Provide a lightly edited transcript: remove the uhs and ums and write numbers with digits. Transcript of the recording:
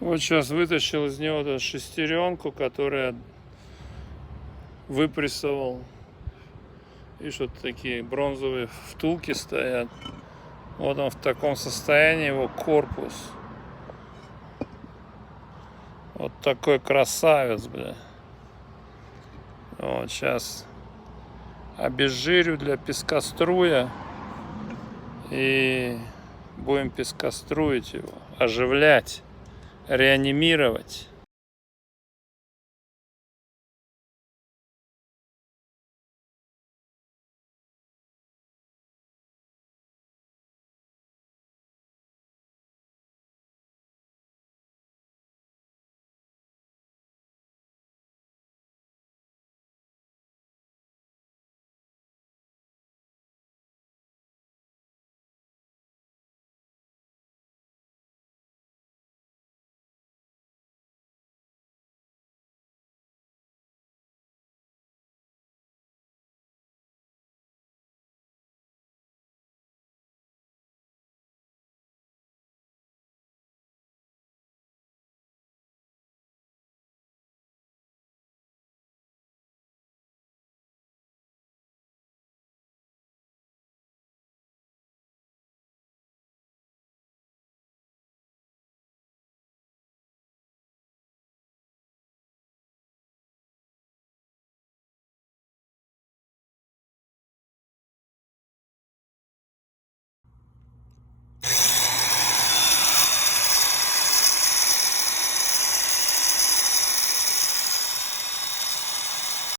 Вот сейчас вытащил из него эту шестеренку, которую я выпрессовал. И что-то такие бронзовые втулки стоят. Вот он в таком состоянии, его корпус. Вот такой красавец, бля. Вот сейчас обезжирю для пескоструя. И будем пескоструить его, оживлять, реанимировать.